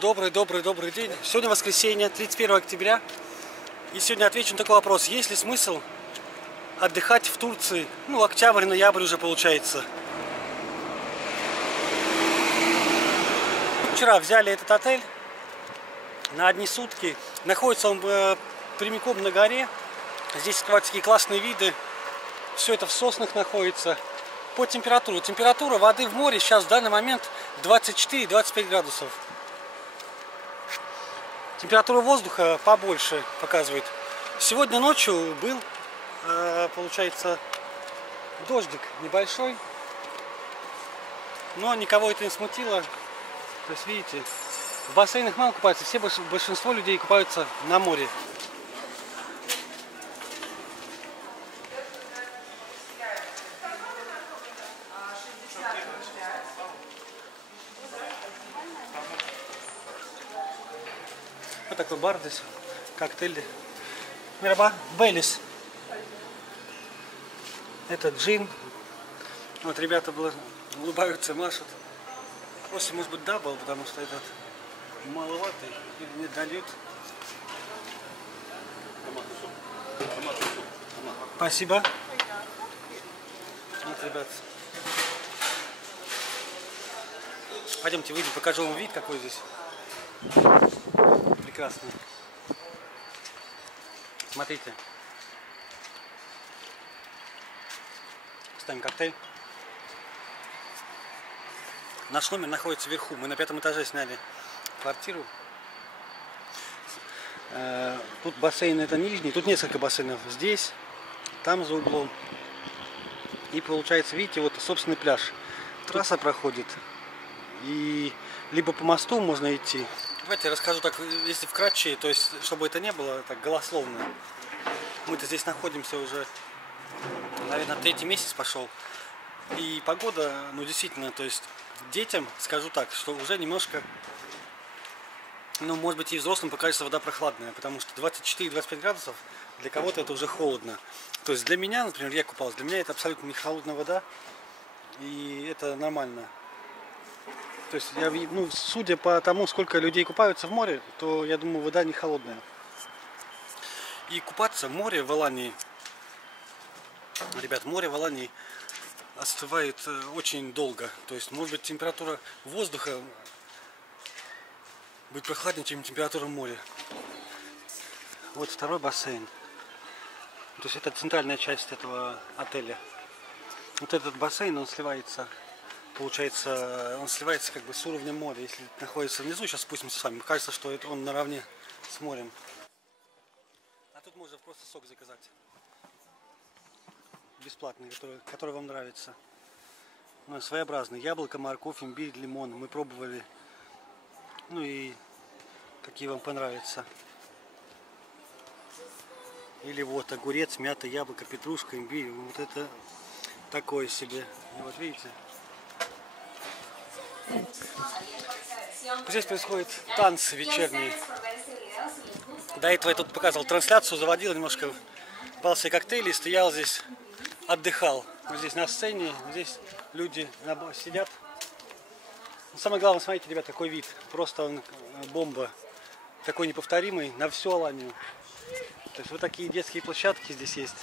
Добрый день. Сегодня воскресенье, 31 октября. И сегодня отвечу на такой вопрос. Есть ли смысл отдыхать в Турции? Ну, октябрь, ноябрь уже получается. Вчера взяли этот отель на одни сутки. Находится он прямиком на горе. Здесь открываются такие классные виды. Все это в соснах находится. По температуре. Температура воды в море сейчас в данный момент 24-25 градусов. Температура воздуха побольше показывает. Сегодня ночью был, получается, дождик небольшой. Но никого это не смутило. То есть, видите, в бассейнах мало купаются. Большинство людей купаются на море. Вот такой бар здесь, коктейли. Мераба, Бейлис. Это джин. Вот ребята улыбаются, машут. Просто может быть дабл, потому что этот маловатый или не дольют. Спасибо. Вот, ребят. Пойдемте выйдем, покажу вам вид какой здесь. Прекрасно. Смотрите. Ставим коктейль. Наш номер находится вверху. Мы на 5-м этаже сняли квартиру. Тут бассейн это нижний. Тут несколько бассейнов. Здесь, там за углом. И получается, видите, вот собственный пляж. Трасса проходит. И либо по мосту можно идти. Давайте я расскажу так, если вкратце, то есть, чтобы это не было так голословно. Мы-то здесь находимся уже, наверное, 3-й месяц пошел. И погода, ну действительно, то есть детям скажу так, что уже немножко, ну может быть и взрослым покажется вода прохладная, потому что 24-25 градусов для кого-то это уже холодно. То есть для меня, например, я купался, для меня это абсолютно не холодная вода, и это нормально. То есть, ну, судя по тому, сколько людей купаются в море, то я думаю, вода не холодная. И купаться в море в Алании, ребят, море в Алании остывает очень долго. То есть, может быть, температура воздуха будет прохладнее, чем температура моря. Вот второй бассейн. То есть, это центральная часть этого отеля. Вот этот бассейн, он сливается. Получается, он сливается как бы с уровнем моря. Если находится внизу, сейчас спустимся с вами, кажется, что он наравне с морем. А тут можно просто сок заказать. Бесплатный, который вам нравится. Ну, своеобразный. Яблоко, морковь, имбирь, лимон. Мы пробовали. Ну и какие вам понравятся. Или вот огурец, мята, яблоко, петрушка, имбирь. Вот это такое себе. И вот видите. Здесь происходят танцы вечерние. До этого я тут показывал трансляцию, заводил немножко, брал себе коктейли, стоял здесь, отдыхал. Вот здесь на сцене, здесь люди сидят. Но самое главное, смотрите, ребят, такой вид. Просто он бомба. Такой неповторимый на всю Аланию. То есть вот такие детские площадки здесь есть.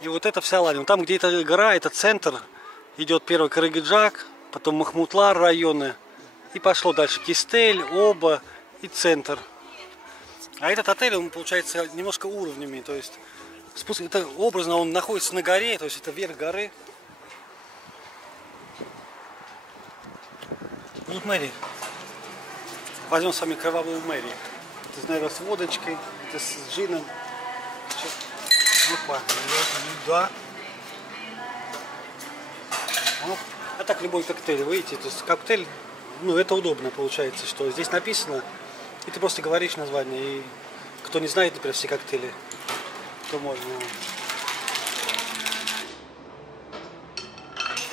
И вот это вся Алания. Там, где эта гора, это центр, идет первый Карагиджак, потом Махмутлар районы, и пошло дальше Кистель, Оба и центр. А этот отель, он получается немножко уровнями, то есть спуск, это образно он находится на горе, то есть это верх горы. Вот Мэри. Возьмем с вами кровавую Мэри. Это, наверное, с водочкой, это с джином. Опа, да. А так любой коктейль, видите, то есть коктейль, ну это удобно получается, что здесь написано, и ты просто говоришь название, и кто не знает, например, все коктейли, то можно.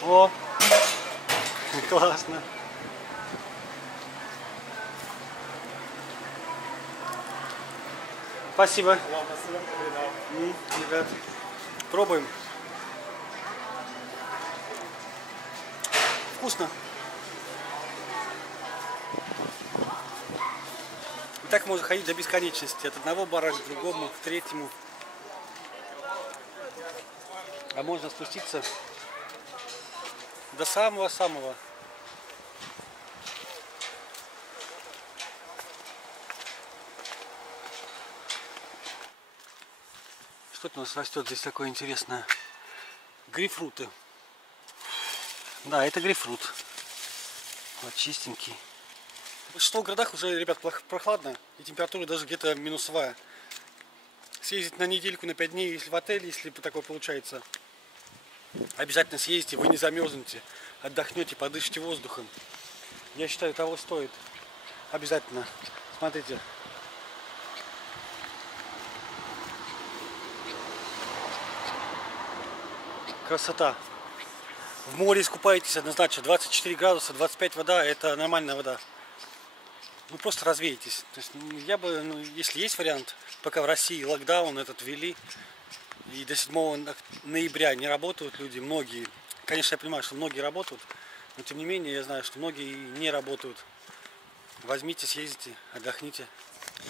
О, классно. Спасибо. Ребят, пробуем. вкусно. И так можно ходить до бесконечности. От одного бара к другому, к третьему. А можно спуститься до самого-самого. Что-то у нас растет здесь такое интересное. Грейпфруты. Да, это грейпфрут. Вот чистенький. В большинстве городах уже, ребят, прохладно. И температура даже где-то минусовая. Съездить на недельку, на 5 дней, если в отеле, если такое получается. Обязательно съездите, вы не замерзнете. Отдохнете, подышите воздухом. Я считаю, того стоит. Обязательно. Смотрите. Красота. В море искупаетесь однозначно. 24 градуса, 25 вода, это нормальная вода. Вы просто развеетесь. То есть я бы, если есть вариант, пока в России локдаун этот ввели, и до 7 ноября не работают люди, многие. Конечно, я понимаю, что многие работают, но тем не менее я знаю, что многие не работают. Возьмите, съездите, отдохните.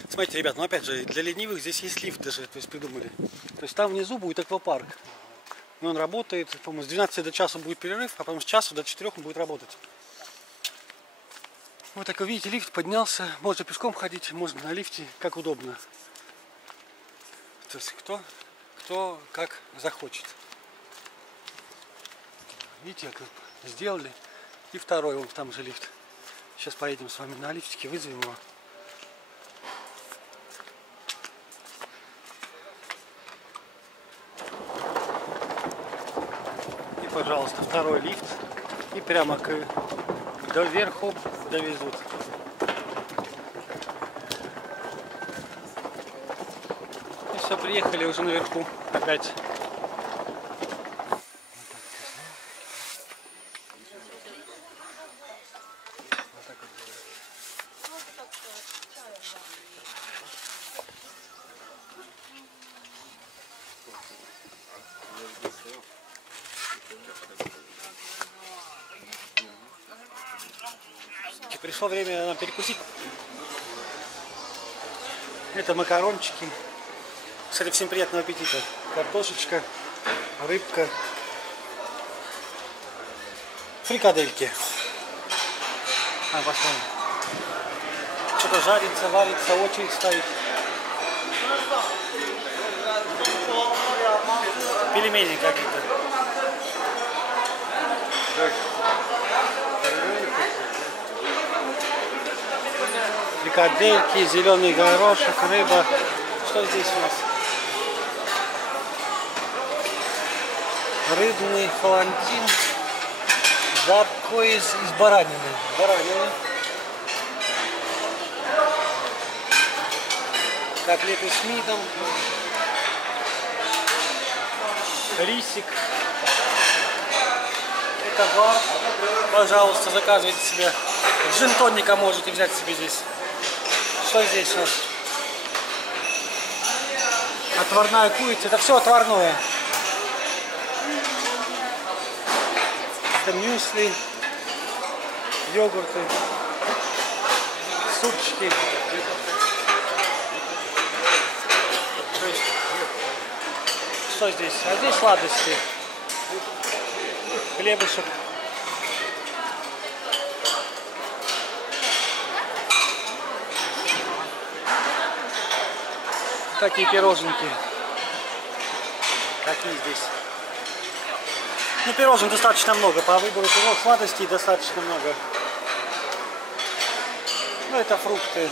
Смотрите, ребят, опять же, для ленивых здесь есть лифт даже, то есть придумали. То есть там внизу будет аквапарк. И он работает, по-моему, с 12 до часа будет перерыв, а потом с часу до 4 он будет работать. Вот так вы видите, лифт поднялся, можно пешком ходить, можно на лифте, как удобно. То есть кто как захочет. Видите, как сделали. И второй, вон там же лифт. Сейчас поедем с вами на лифтике, вызовем его. И, пожалуйста, второй лифт. И прямо до верху довезут. И все, приехали уже наверху опять. Пришло время нам перекусить. Это макарончики. Кстати, всем приятного аппетита. Картошечка, рыбка, фрикадельки. Посмотрим. Что-то жарится, варится, очередь стоит. Пельмени какие-то. Фрикадельки, зеленый горошек, рыба. Что здесь у нас? Рыбный фалантин. Жарко из баранины. Котлеты с мидом. Рисик. Это бар. Пожалуйста, заказывайте себе. Джин-тоника можете взять себе здесь. Что здесь у нас? Отварная курица. Это все отварное. Это мюсли, йогурты, супчики. Что здесь? А здесь сладости. Хлебушек. Такие пироженки. Какие здесь? Ну, пирожен достаточно много. По выбору пирог сладостей достаточно много. Ну, это фрукты.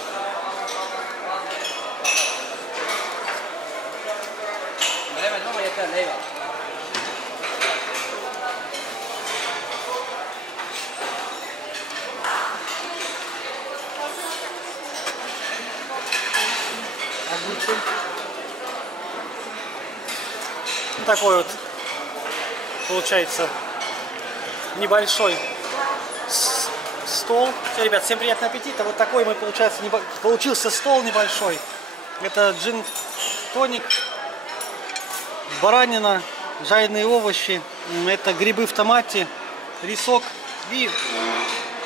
Ну, такой вот получается небольшой стол. Все, ребят, всем приятного аппетита. Вот такой мы, получился стол небольшой. Это джин-тоник, баранина, жареные овощи, это грибы в томате, рисок И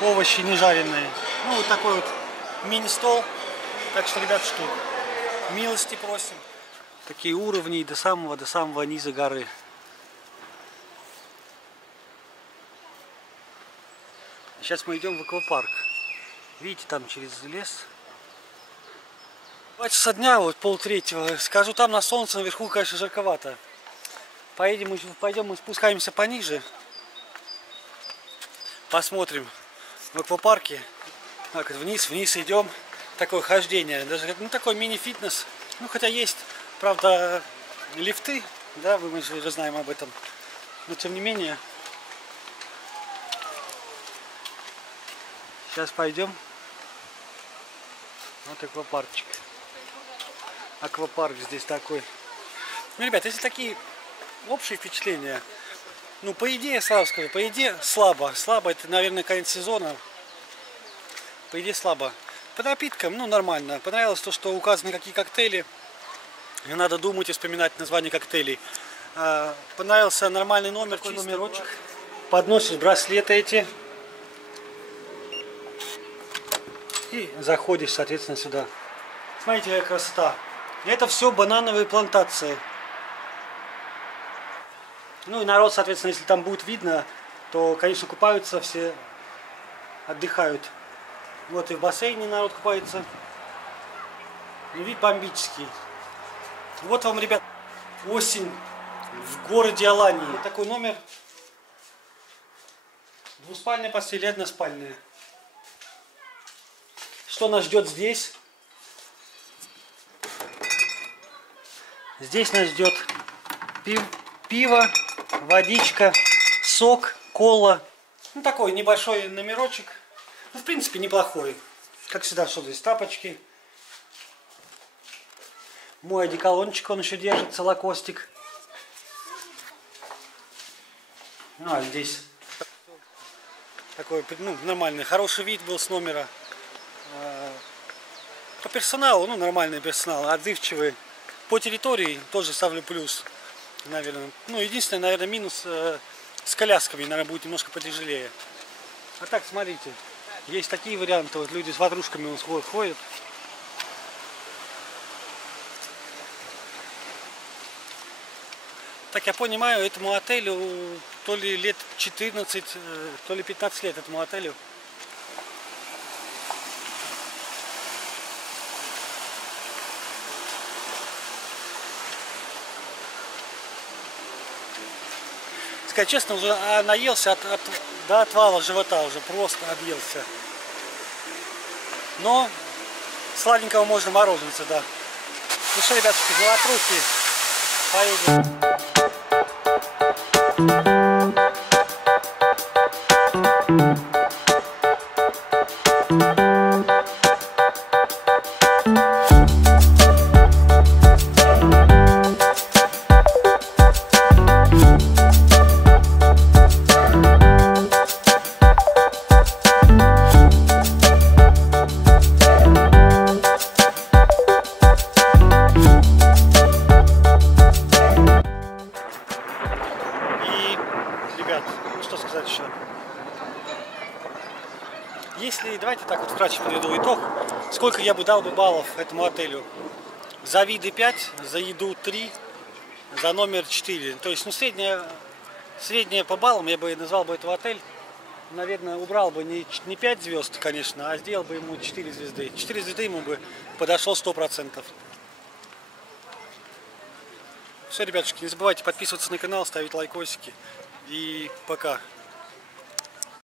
овощи не жареные. Ну, вот такой вот мини-стол. Так что, ребятушки, милости просим. Такие уровни до самого низа горы. Сейчас мы идем в аквапарк. Видите, там через лес. 2 часа дня, вот 2:30. Скажу, там на солнце наверху, конечно, жарковато. Пойдем мы спускаемся пониже. Посмотрим в аквапарке. Так, вниз идем. Такое хождение. Даже такой мини-фитнес. Ну, хотя есть, правда, лифты. Да, мы же уже знаем об этом. Но тем не менее. Сейчас пойдем. Вот аквапарчик. Аквапарк здесь такой. Ну, ребят, если такие общие впечатления, ну, по идее, сразу скажу, по идее, слабо. Слабо, это, наверное, конец сезона. По идее, слабо. По напиткам, ну, нормально. Понравилось то, что указаны какие коктейли. Не надо думать и вспоминать название коктейлей. Понравился нормальный номер, чистый номерочек. Подносишь браслеты эти. И заходишь, соответственно, сюда. Смотрите, какая красота. Это все банановые плантации. Ну и народ, соответственно, если там будет видно, то, конечно, купаются все, отдыхают. Вот и в бассейне народ купается. И вид бомбический. Вот вам, ребят, осень в городе Алании. Вот такой номер. Двуспальная постель и односпальная. Что нас ждет здесь? Здесь нас ждет пиво, водичка, сок, кола. Ну, такой небольшой номерочек. Ну, в принципе, неплохой. Как всегда, что здесь? Тапочки. Мой одеколончик, он еще держится, лакостик. Ну, а здесь такой, ну, нормальный, хороший вид был с номера. По персоналу, ну, нормальный персонал, отзывчивый. По территории тоже ставлю плюс, наверное. Ну, единственное, наверное, минус с колясками, наверное, будет немножко потяжелее. А так, смотрите, есть такие варианты, вот люди с ватрушками ходят. Так, я понимаю, этому отелю то ли лет 14, то ли 15 лет этому отелю. Сказать честно, уже наелся до отвала живота, уже просто объелся. Но сладенького можно мороженца, да. Ну что, ребятушки, за ватрухи поедем. Если, давайте так вот вкратце подведу итог, сколько я бы дал баллов этому отелю. За виды 5, за еду 3, за номер 4. То есть, ну, средняя по баллам я бы назвал бы этого отель. Наверное, убрал бы не 5 звезд, конечно, а сделал бы ему 4 звезды. 4 звезды ему бы подошел 100%. Все, ребятушки, не забывайте подписываться на канал, ставить лайкосики. И пока.